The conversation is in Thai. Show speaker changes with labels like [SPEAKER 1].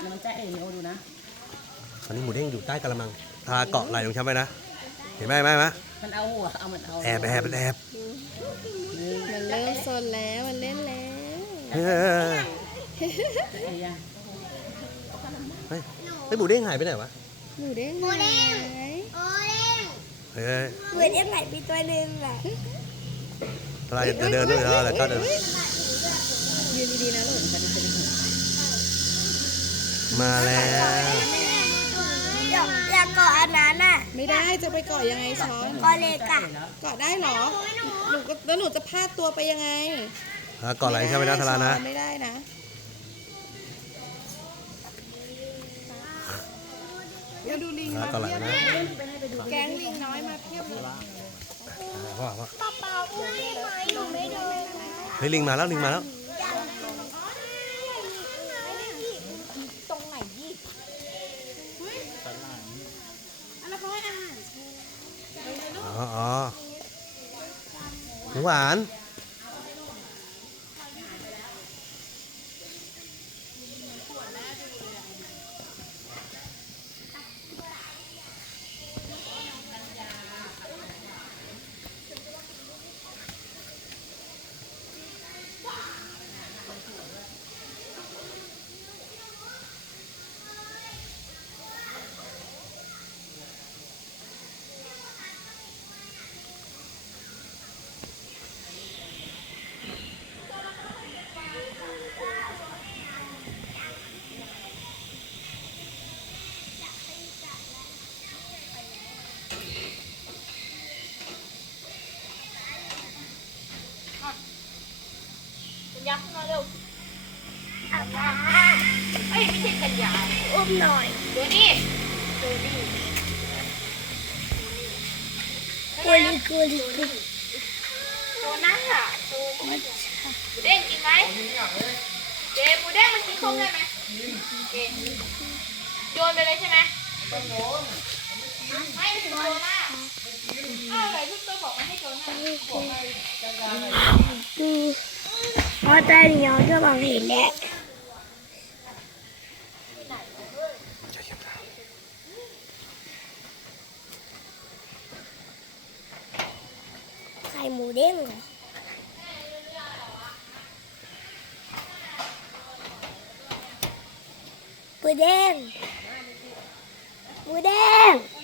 [SPEAKER 1] เดี๋ยวมันจะเอ๋โอดูนะ
[SPEAKER 2] ตอนนี้หมูเด้งอยู่ใต้กระมัง ทาเกาะไหล่ของฉันไปนะ เห็นไหมเห็นไหมเห็นไหม
[SPEAKER 1] มันเอาหัวเอามันเอา
[SPEAKER 2] แอบแอบแอบ
[SPEAKER 3] มันเริ่มซนแล้วมันเล่นแล้ว
[SPEAKER 2] เฮ้ย
[SPEAKER 1] จะเอ๋ยัง
[SPEAKER 2] เฮ้ยเฮ้ยหมูเด้งหายไปไหนวะ
[SPEAKER 3] หมูเด้งหาย
[SPEAKER 2] เฮ้ย
[SPEAKER 4] เหมือนเอ็มไหลปีตัวหนึ่งอะ
[SPEAKER 2] อะไรจะเดินด้วยแล้วแล้วก็เดิน
[SPEAKER 3] ยืนดีๆนะลูก
[SPEAKER 2] มาแล้ว
[SPEAKER 4] อยากอยากเกาะอันนั้นน่ะ
[SPEAKER 3] ไม่ได้จะไปเกาะยังไงช้อน
[SPEAKER 4] เกาะเล็กอะ
[SPEAKER 3] เกาะได้เหรอหนูก็แล้วหนูจะพาดตัวไปยังไง
[SPEAKER 2] ทาเกาะไหล่ใช่ไหมนะทารานะ
[SPEAKER 3] ไม่ได้นะเดี๋ยวดูลิง
[SPEAKER 2] ทาเกาะไหล่นะ
[SPEAKER 3] แก๊งลิงน้อยมาเพียบเลย
[SPEAKER 2] ว่าว่า
[SPEAKER 4] ป้าเปาอุ้ยไหมหนูไม่โดน
[SPEAKER 2] เฮ้ยลิงมาแล้วลิงมาแล้ว
[SPEAKER 4] ตรงไหนยี่
[SPEAKER 2] อ๋ออ๋อหมูหวาน
[SPEAKER 4] อุ้มหน่อย
[SPEAKER 5] ดูนี่
[SPEAKER 4] กุลิกุลิกุลิ
[SPEAKER 5] ตัวนั้นอะตัวหมูเด้งกินไหมเจหมูเด้งมันกินส้มได้ไหมเจโยนไปเลยใช่ไหมไม่ถึงโยนหน้าอ้าวไหนพี่ตัวบอกมันให้โยนหน้า
[SPEAKER 4] ดูพ อใจเหนียวจะมองเห็นแหละไข่หมูเด้งเหรอหมูแดงหมูแดงหมูแดงหมูแดง